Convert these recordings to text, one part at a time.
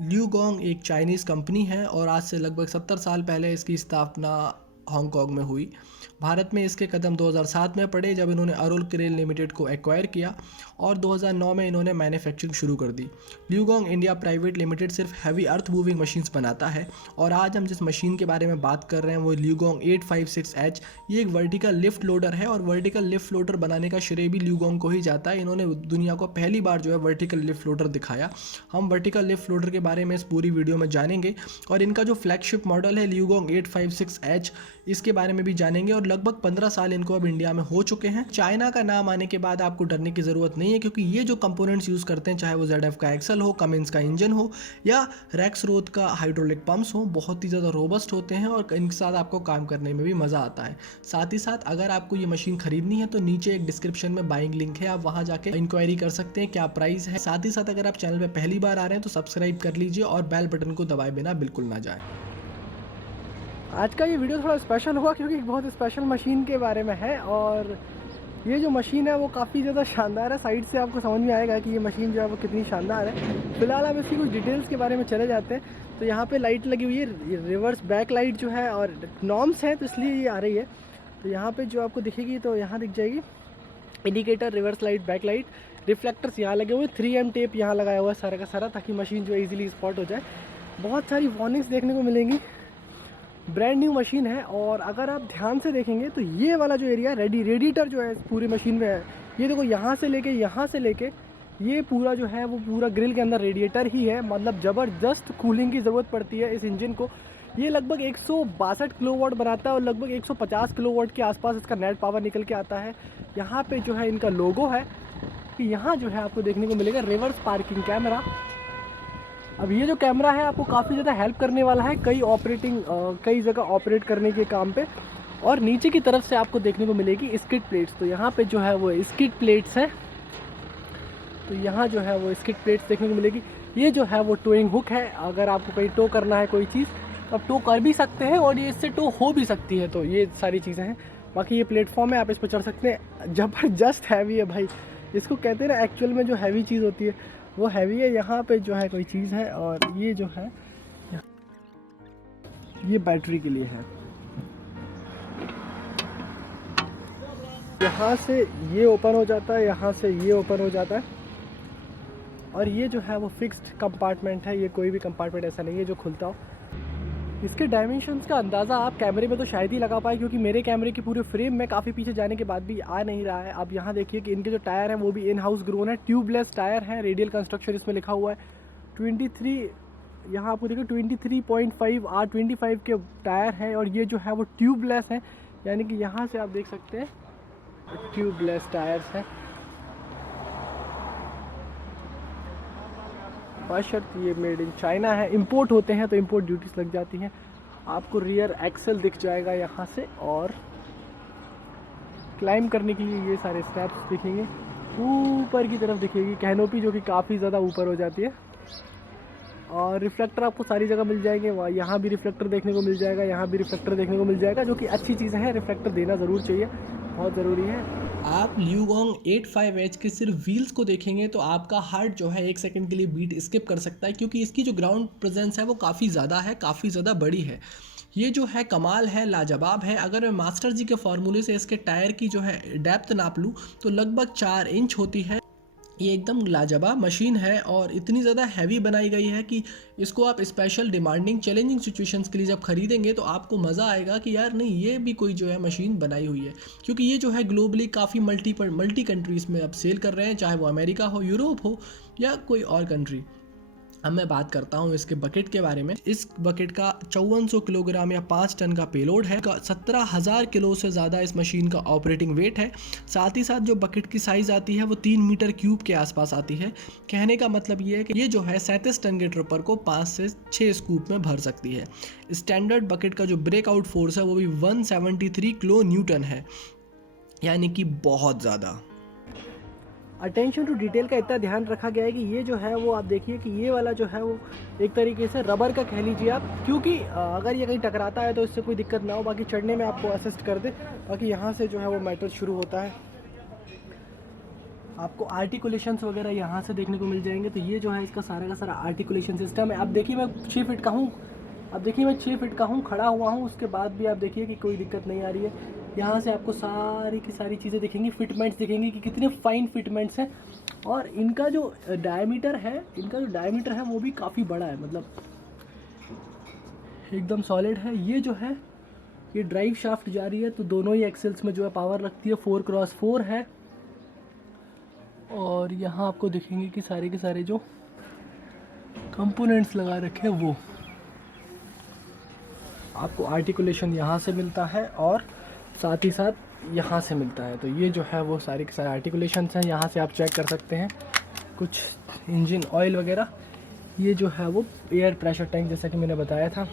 ल्यूगोंग एक Chinese company है और आज से लगभग 70 साल पहले इसकी स्थापना हांगकांग में हुई। भारत में इसके कदम 2007 में पड़े जब इन्होंने अरुल क्रेन लिमिटेड को एक्वायर किया और 2009 में इन्होंने मैन्युफैक्चरिंग शुरू कर दी। ल्यूगोंग इंडिया प्राइवेट लिमिटेड सिर्फ हैवी अर्थ मूविंग मशीन्स बनाता है और आज हम जिस मशीन के बारे में बात कर रहे हैं वो ल्यूगोंग 856H। ये एक वर्टिकल लिफ्ट लोडर है और वर्टिकल लिफ्ट लोडर बनाने का श्रेय भी ल्यूगोंग को ही जाता है। इन्होंने दुनिया को पहली बार जो है वर्टिकल लिफ्ट लोडर दिखाया। हम वर्टिकल लिफ्ट लोडर के बारे में इस पूरी वीडियो में जानेंगे और इनका जो फ्लैगशिप मॉडल है ल्यूगोंग 856H, इसके बारे में भी जानेंगे। और लगभग 15 साल इनको अब इंडिया में हो चुके हैं। चाइना का नाम आने के बाद आपको डरने की ज़रूरत नहीं है, क्योंकि ये जो कंपोनेंट्स यूज़ करते हैं, चाहे वो ZF का एक्सल हो, कमिंस का इंजन हो या रेक्सरोथ का हाइड्रोलिक पंप्स हो, बहुत ही ज़्यादा रोबस्ट होते हैं और इनके साथ आपको काम करने में भी मज़ा आता है। साथ ही साथ अगर आपको ये मशीन खरीदनी है तो नीचे एक डिस्क्रिप्शन में बाइंग लिंक है, आप वहाँ जाके इंक्वायरी कर सकते हैं क्या प्राइस है। साथ ही साथ अगर आप चैनल पर पहली बार आ रहे हैं तो सब्सक्राइब कर लीजिए और बेल बटन को दबाए बिना बिल्कुल ना जाए। आज का ये वीडियो थोड़ा स्पेशल हुआ क्योंकि एक बहुत स्पेशल मशीन के बारे में है और ये जो मशीन है वो काफ़ी ज़्यादा शानदार है। साइड से आपको समझ में आएगा कि ये मशीन जो है वो कितनी शानदार है। फिलहाल हम इसकी कुछ डिटेल्स के बारे में चले जाते हैं। तो यहाँ पे लाइट लगी हुई है, रिवर्स बैक लाइट जो है, और नॉर्म्स है तो इसलिए ये आ रही है। तो यहाँ पे जो आपको दिखेगी तो यहाँ दिख जाएगी indicator, reverse light, back light, reflectors यहाँ लगे हुए, 3M टेप यहाँ लगाया हुआ है सारा का सारा, ताकि मशीन जो है ईजिली स्पॉट हो जाए। बहुत सारी वार्निंग्स देखने को मिलेंगी। ब्रांड न्यू मशीन है और अगर आप ध्यान से देखेंगे तो ये वाला जो एरिया रेडिएटर जो है इस पूरी मशीन में है, ये देखो यहाँ से लेके ये पूरा जो है वो पूरा ग्रिल के अंदर रेडिएटर ही है। मतलब ज़बरदस्त कूलिंग की ज़रूरत पड़ती है इस इंजन को। ये लगभग 162 किलोवाट बनाता है और लगभग 150 किलोवाट के आसपास इसका नेट पावर निकल के आता है। यहाँ पे जो है इनका लोगो है कि यहाँ जो है आपको देखने को मिलेगा रिवर्स पार्किंग कैमरा। अब ये जो कैमरा है आपको काफ़ी ज़्यादा हेल्प करने वाला है कई जगह ऑपरेट करने के काम पे। और नीचे की तरफ से आपको देखने को मिलेगी स्किड प्लेट्स। तो यहाँ पे जो है वो स्किड प्लेट्स है, तो यहाँ जो है वो स्किड प्लेट्स देखने को मिलेगी। ये जो है वो टोइंग हुक है, अगर आपको कहीं टो करना है कोई चीज़ तो आप टो कर भी सकते हैं और ये इससे टो हो भी सकती है। तो ये सारी चीज़ें हैं। बाकी ये प्लेटफॉर्म है, आप इस पर चढ़ सकते हैं। ज़बरदस्त हैवी है भाई, इसको कहते हैं ना एक्चुअल में जो हैवी चीज़ होती है वो हैवी है। यहाँ पे जो है कोई चीज़ है और ये जो है ये बैटरी के लिए है। यहाँ से ये ओपन हो जाता है, यहाँ से ये ओपन हो जाता है और ये जो है वो फिक्स्ड कंपार्टमेंट है। ये कोई भी कंपार्टमेंट ऐसा नहीं है जो खुलता हो। इसके डायमेंशंस का अंदाज़ा आप कैमरे में तो शायद ही लगा पाए, क्योंकि मेरे कैमरे की पूरे फ्रेम में काफ़ी पीछे जाने के बाद भी आ नहीं रहा है। आप यहाँ देखिए कि इनके जो टायर हैं वो भी इन हाउस ग्रोन है, ट्यूबलेस टायर हैं, रेडियल कंस्ट्रक्शन इसमें लिखा हुआ है। 23 यहाँ आपको देखिए 23.5 R25 के टायर हैं और ये जो है वो ट्यूबलेस हैं, यानी कि यहाँ से आप देख सकते हैं ट्यूबलेस टायर्स हैं। बशर्त ये मेड इन चाइना है, इंपोर्ट होते हैं तो इंपोर्ट ड्यूटीज़ लग जाती हैं। आपको रियर एक्सल दिख जाएगा यहाँ से और क्लाइंब करने के लिए ये सारे स्टेप्स दिखेंगे। ऊपर की तरफ दिखेगी कैनोपी जो कि काफ़ी ज़्यादा ऊपर हो जाती है और रिफ्लेक्टर आपको सारी जगह मिल जाएंगे। वहाँ यहाँ भी रिफ्लेक्टर देखने को मिल जाएगा, यहाँ भी रिफ्लेक्टर देखने को मिल जाएगा, जो कि अच्छी चीज़ें हैं। रिफ्लेक्टर देना ज़रूर चाहिए, बहुत ज़रूरी है। आप ल्यूगोंग 85H के सिर्फ व्हील्स को देखेंगे तो आपका हार्ट जो है 1 सेकंड के लिए बीट स्किप कर सकता है, क्योंकि इसकी जो ग्राउंड प्रेजेंस है वो काफ़ी ज़्यादा है, काफ़ी ज़्यादा बड़ी है। ये जो है कमाल है, लाजवाब है। अगर मैं मास्टर जी के फार्मूले से इसके टायर की जो है डेप्थ नाप लूँ तो लगभग 4 इंच होती है। ये एकदम लाजवाब मशीन है और इतनी ज़्यादा हैवी बनाई गई है कि इसको आप स्पेशल डिमांडिंग चैलेंजिंग सिचुएशंस के लिए जब खरीदेंगे तो आपको मज़ा आएगा कि यार नहीं, ये भी कोई जो है मशीन बनाई हुई है। क्योंकि ये जो है ग्लोबली काफ़ी मल्टी कंट्रीज़ में अब सेल कर रहे हैं, चाहे वो अमेरिका हो, यूरोप हो या कोई और कंट्री। अब मैं बात करता हूँ इसके बकेट के बारे में। इस बकेट का 5400 किलोग्राम या 5 टन का पेलोड है। 17,000 किलो से ज़्यादा इस मशीन का ऑपरेटिंग वेट है। साथ ही साथ जो बकेट की साइज़ आती है वो 3 मीटर क्यूब के आसपास आती है। कहने का मतलब ये है कि ये जो है 37 टन के ट्रिपर को 5 से 6 स्कूप में भर सकती है। स्टैंडर्ड बकेट का जो ब्रेकआउट फोर्स है वो भी 173 किलो न्यूटन है, यानी कि बहुत ज़्यादा। अटेंशन टू डिटेल का इतना ध्यान रखा गया है कि ये जो है वो आप देखिए कि ये वाला जो है वो एक तरीके से रबर का कह लीजिए आप, क्योंकि अगर ये कहीं टकराता है तो इससे कोई दिक्कत ना हो, बाकी चढ़ने में आपको असिस्ट कर दे। बाकी यहाँ से जो है वो मेटल शुरू होता है। आपको आर्टिकुलेशंस वगैरह यहाँ से देखने को मिल जाएंगे। तो ये जो है इसका सारा का सारा आर्टिकुलेशन सिस्टम है। अब देखिए मैं 6 फीट का हूँ, खड़ा हुआ हूँ, उसके बाद भी आप देखिए कि कोई दिक्कत नहीं आ रही है। यहाँ से आपको सारी की सारी चीज़ें दिखेंगी, फिटमेंट्स दिखेंगी कि कितने फाइन फिटमेंट्स हैं। और इनका जो डायमीटर है वो भी काफ़ी बड़ा है, मतलब एकदम सॉलिड है। ये जो है ये ड्राइव शाफ्ट जा रही है, तो दोनों ही एक्सेल्स में जो है पावर रखती है, 4x4 है। और यहाँ आपको दिखेंगे कि सारे के सारे जो कंपोनेंट्स लगा रखे हैं वो आपको आर्टिकुलेशन यहाँ से मिलता है और साथ ही साथ यहाँ से मिलता है। तो ये जो है वो सारे के सारे आर्टिकुलेशंस हैं। यहाँ से आप चेक कर सकते हैं कुछ इंजन ऑयल वगैरह। ये जो है वो एयर प्रेशर टैंक, जैसा कि मैंने बताया था।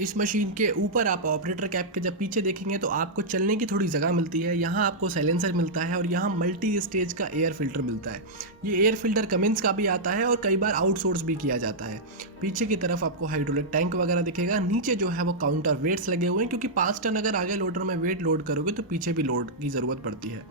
इस मशीन के ऊपर आप ऑपरेटर कैप के जब पीछे देखेंगे तो आपको चलने की थोड़ी जगह मिलती है। यहाँ आपको साइलेंसर मिलता है और यहाँ मल्टी स्टेज का एयर फिल्टर मिलता है। ये एयर फिल्टर कमिंस का भी आता है और कई बार आउटसोर्स भी किया जाता है। पीछे की तरफ आपको हाइड्रोलिक टैंक वगैरह दिखेगा। नीचे जो है वो काउंटर वेट्स लगे हुए हैं, क्योंकि 5 टन अगर आगे लोडर में वेट लोड करोगे तो पीछे भी लोड की ज़रूरत पड़ती है।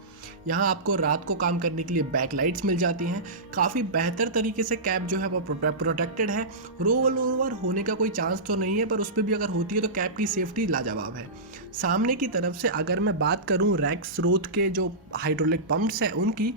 यहाँ आपको रात को काम करने के लिए बैक लाइट्स मिल जाती हैं। काफ़ी बेहतर तरीके से कैब जो है वो प्रोटेक्टेड है। रोल ओवर होने का कोई चांस तो नहीं है, पर उस पर भी अगर होती है तो कैब की सेफ्टी लाजवाब है। सामने की तरफ से अगर मैं बात करूं रैक्स स्रोत के जो हाइड्रोलिक पंप्स हैं उनकी,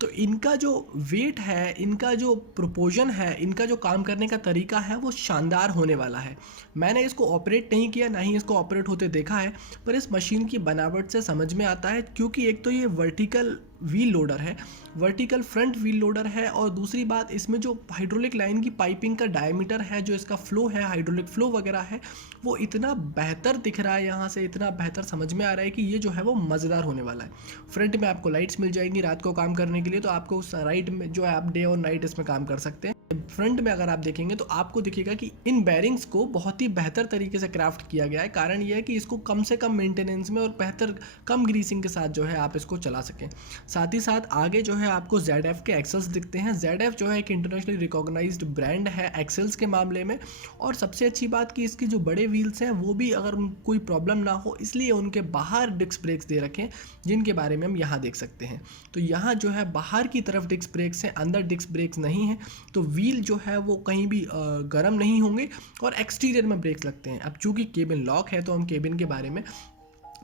तो इनका जो वेट है, इनका जो प्रोपोर्शन है, इनका जो काम करने का तरीका है वो शानदार होने वाला है। मैंने इसको ऑपरेट नहीं किया, ना ही इसको ऑपरेट होते देखा है, पर इस मशीन की बनावट से समझ में आता है। क्योंकि एक तो ये वर्टिकल व्हील लोडर है, वर्टिकल फ्रंट व्हील लोडर है, और दूसरी बात इसमें जो हाइड्रोलिक लाइन की पाइपिंग का डायमीटर है, जो इसका फ्लो है, हाइड्रोलिक फ्लो वगैरह है, वो इतना बेहतर दिख रहा है। यहाँ से इतना बेहतर समझ में आ रहा है कि ये जो है वो मज़ेदार होने वाला है। फ्रंट में आपको लाइट्स मिल जाएंगी रात को काम करने के लिए, तो आपको राइट में जो है आप डे और नाइट इसमें काम कर सकते हैं। फ्रंट में अगर आप देखेंगे तो आपको दिखेगा कि इन बैरिंग्स को बहुत ही बेहतर तरीके से क्राफ्ट किया गया है। कारण यह है कि इसको कम से कम मेंटेनेंस में और बेहतर कम ग्रीसिंग के साथ जो है आप इसको चला सकें। साथ ही साथ आगे जो है आपको ZF के एक्सेल्स दिखते हैं। ZF जो है एक इंटरनेशनली रिकॉग्नाइज्ड ब्रांड है एक्सेल्स के मामले में। और सबसे अच्छी बात कि इसकी जो बड़े व्हील्स हैं वो भी अगर कोई प्रॉब्लम ना हो, इसलिए उनके बाहर डिस्क ब्रेक्स दे रखे हैं, जिनके बारे में हम यहाँ देख सकते हैं। तो यहाँ जो है बाहर की तरफ डिस्क ब्रेक्स हैं, अंदर डिस्क ब्रेक्स नहीं हैं। तो व्हील जो है वो कहीं भी गर्म नहीं होंगे और एक्सटीरियर में ब्रेक्स लगते हैं। अब चूंकि केबिन लॉक है तो हम केबिन के बारे में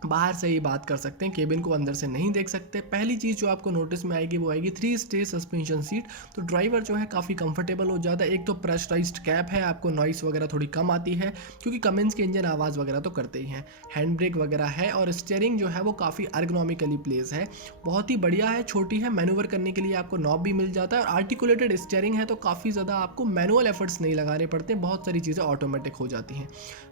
बाहर से ही बात कर सकते हैं, केबिन को अंदर से नहीं देख सकते। पहली चीज़ जो आपको नोटिस में आएगी वो आएगी 3 स्टेज सस्पेंशन सीट। तो ड्राइवर जो है काफ़ी कंफर्टेबल हो जाता है। एक तो प्रेशराइज्ड कैब है, आपको नॉइस वगैरह थोड़ी कम आती है, क्योंकि कमिंस के इंजन आवाज़ वगैरह तो करते ही हैं। हैंड ब्रेक वगैरह है, और स्टीयरिंग जो है वो काफ़ी अर्गोनॉमिकली प्लेस है, बहुत ही बढ़िया है, छोटी है। मैनूवर करने के लिए आपको नॉब भी मिल जाता है, और आर्टिकुलेटेड स्टीयरिंग है, तो काफ़ी ज़्यादा आपको मैनुअल एफर्ट्स नहीं लगाने पड़ते, बहुत सारी चीज़ें ऑटोमेटिक हो जाती हैं।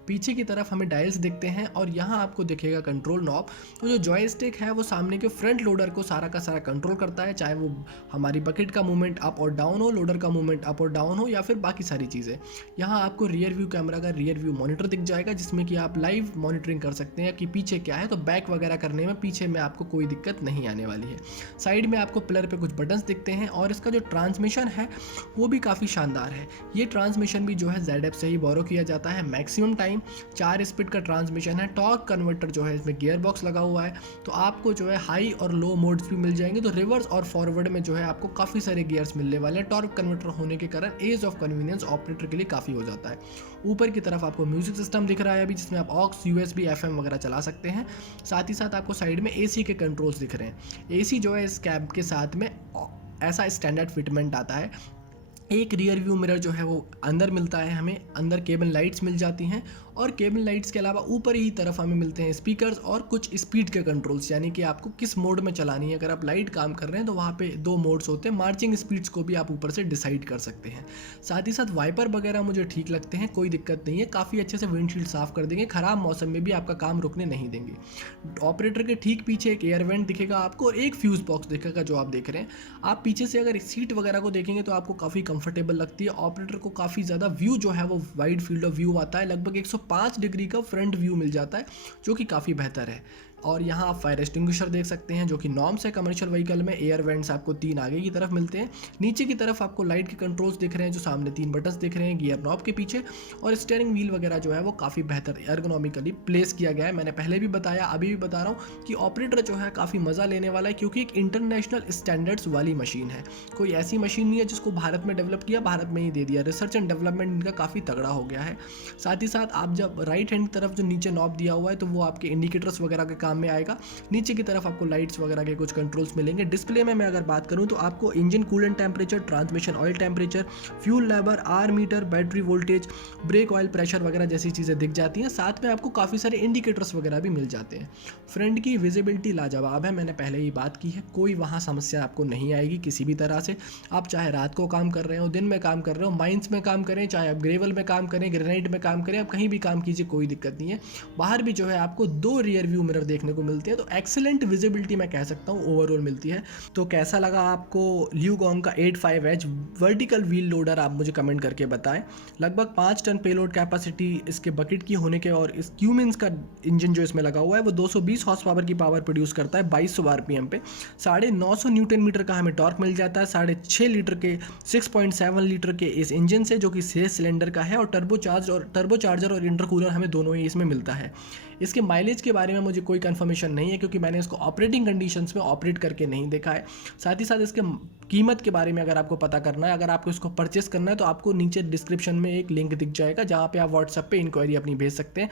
पीछे की तरफ हमें डायल्स दिखते हैं, और यहाँ आपको दिखेगा कंट्रोल नॉब। तो जो जॉयस्टिक है वो सामने के फ्रंट लोडर को सारा का सारा कंट्रोल करता है, चाहे वो हमारी बकेट का मूवमेंट अप और डाउन हो, लोडर का मूवमेंट अप और डाउन हो, या फिर बाकी सारी चीज़ें। यहाँ आपको रियर व्यू कैमरा का रियर व्यू मॉनिटर दिख जाएगा, जिसमें कि आप लाइव मॉनिटरिंग कर सकते हैं कि पीछे क्या है। तो बैक वगैरह करने में पीछे में आपको कोई दिक्कत नहीं आने वाली है। साइड में आपको पिलर पे कुछ बटन्स दिखते हैं, और इसका जो ट्रांसमिशन है वो भी काफ़ी शानदार है। ये ट्रांसमिशन भी जो है ZF से ही बोरो किया जाता है। मैक्सिमम टाइम 4 स्पीड का ट्रांसमिशन है। टॉर्क कन्वर्टर जो है इसमें गियर बॉक्स लगा हुआ है, तो आपको जो है हाई और लो मोड्स भी मिल जाएंगे। तो रिवर्स और फॉरवर्ड में जो है आपको काफ़ी सारे गियर्स मिलने वाले हैं। टॉर्क कन्वर्टर होने के कारण एज ऑफ कन्वीनियंस ऑपरेटर के लिए काफ़ी हो जाता है। ऊपर की तरफ आपको म्यूजिक सिस्टम दिख रहा है अभी, जिसमें आप ऑक्स, USB, FM वगैरह चला सकते हैं। साथ ही साथ आपको साइड में AC के कंट्रोल्स दिख रहे हैं। AC जो है इस कैब के साथ में ऐसा स्टैंडर्ड फिटमेंट आता है। एक रियर व्यू मिरर जो है वो अंदर मिलता है हमें, अंदर केबिन लाइट्स मिल जाती हैं, और केबिन लाइट्स के अलावा ऊपर ही तरफ हमें मिलते हैं स्पीकर्स और कुछ स्पीड के कंट्रोल्स, यानी कि आपको किस मोड में चलानी है। अगर आप लाइट काम कर रहे हैं तो वहाँ पे 2 मोड्स होते हैं, मार्चिंग स्पीड्स को भी आप ऊपर से डिसाइड कर सकते हैं। साथ ही साथ वाइपर वगैरह मुझे ठीक लगते हैं, कोई दिक्कत नहीं है, काफ़ी अच्छे से विंडशील्ड साफ़ कर देंगे, ख़राब मौसम में भी आपका काम रुकने नहीं देंगे। ऑपरेटर के ठीक पीछे एक एयर वेंट दिखेगा आपको, और एक फ्यूज़ बॉक्स दिखेगा जो आप देख रहे हैं। आप पीछे से अगर सीट वगैरह को देखेंगे तो आपको काफ़ी कंफर्टेबल लगती है। ऑपरेटर को काफ़ी ज़्यादा व्यू जो है वो वाइड फील्ड ऑफ व्यू आता है, लगभग 105 डिग्री का फ्रंट व्यू मिल जाता है, जो कि काफ़ी बेहतर है। और यहाँ आप फायर एक्सटिंग्विशर देख सकते हैं जो कि नॉर्म्स है कमर्शियल व्हीकल में। एयर वेंट्स आपको 3 आगे की तरफ मिलते हैं। नीचे की तरफ आपको लाइट के कंट्रोल्स दिख रहे हैं जो सामने 3 बटन्स दिख रहे हैं गियर नॉब के पीछे। और स्टीयरिंग व्हील वगैरह जो है वो काफ़ी बेहतर एर्गोनॉमिकली प्लेस किया गया है। मैंने पहले भी बताया, अभी भी बता रहा हूँ कि ऑपरेटर जो है काफ़ी मज़ा लेने वाला है, क्योंकि एक इंटरनेशनल स्टैंडर्ड्स वाली मशीन है। कोई ऐसी मशीन नहीं है जिसको भारत में डेवलप किया, भारत में ही दे दिया। रिसर्च एंड डेवलपमेंट इनका काफ़ी तगड़ा हो गया है। साथ ही साथ आप जब राइट हैंड तरफ जो नीचे नॉब दिया हुआ है तो वो आपके इंडिकेटर्स वगैरह के काम में आएगा। नीचे की तरफ आपको लाइट्स वगैरह के कुछ कंट्रोल्स मिलेंगे। डिस्प्ले में मैं अगर बात करूं तो आपको engine coolant temperature, transmission oil temperature, fuel level, R meter, battery voltage, brake oil pressure वगैरह जैसी चीज़ें दिख जाती हैं। साथ में आपको काफ़ी सारे इंडिकेटर्स वगैरह भी मिल जाते हैं। फ्रंट की विजिबिलिटी लाजवाब है, मैंने पहले ही बात की है। कोई वहाँ समस्या आपको नहीं आएगी किसी भी तरह से। आप चाहे रात को काम कर रहे हो, दिन में काम कर रहे हो, माइंस में काम करें, चाहे आप ग्रेवल में काम करें, ग्रेनाइट में काम करें, आप कहीं भी काम कीजिए, कोई दिक्कत नहीं है। बाहर भी जो है आपको 2 रियर व्यू मिरर देखने को मिलते हैं, तो एक्सेलेंट विजिबिलिटी मैं कह सकता हूँ ओवरऑल मिलती है। तो कैसा लगा आपको ल्यूगॉन्ग का 85H वर्टिकल व्हील लोडर, आप मुझे कमेंट करके बताएं। लगभग 5 टन पेलोड कैपेसिटी इसके बकेट की होने के और इस क्यूमिंस का इंजन जो इसमें लगा हुआ है वो 220 हॉर्स पावर की पावर प्रोड्यूस करता है 2200 आरपीएम पे। 950 न्यूटन मीटर का हमें टॉर्क मिल जाता है 6.5 लीटर के 6.7 लीटर के इस इंजन से, जो कि 6 सिलेंडर का है। और टर्बोचार्जर और इंटरकूलर हमें दोनों ही इसमें मिलता है। इसके माइलेज के बारे में मुझे कोई कंफर्मेशन नहीं है, क्योंकि मैंने इसको ऑपरेटिंग कंडीशंस में ऑपरेट करके नहीं देखा है। साथ ही साथ इसके कीमत के बारे में अगर आपको पता करना है, अगर आपको इसको परचेस करना है, तो आपको नीचे डिस्क्रिप्शन में एक लिंक दिख जाएगा जहाँ पे आप व्हाट्सएप पे इंक्वायरी अपनी भेज सकते हैं।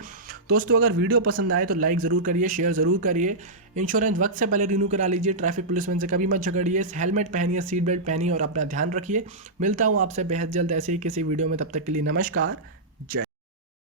दोस्तों, अगर वीडियो पसंद आए तो लाइक ज़रूर करिए, शेयर ज़रूर करिए। इंश्योरेंस वक्त से पहले रिन्यू करा लीजिए। ट्रैफिक पुलिसमैन से कभी मत झगड़िए। हेलमेट पहनिए, सीट बेल्ट पहनिए और अपना ध्यान रखिए। मिलता हूँ आपसे बेहद जल्द ऐसे ही किसी वीडियो में। तब तक के लिए नमस्कार, जय।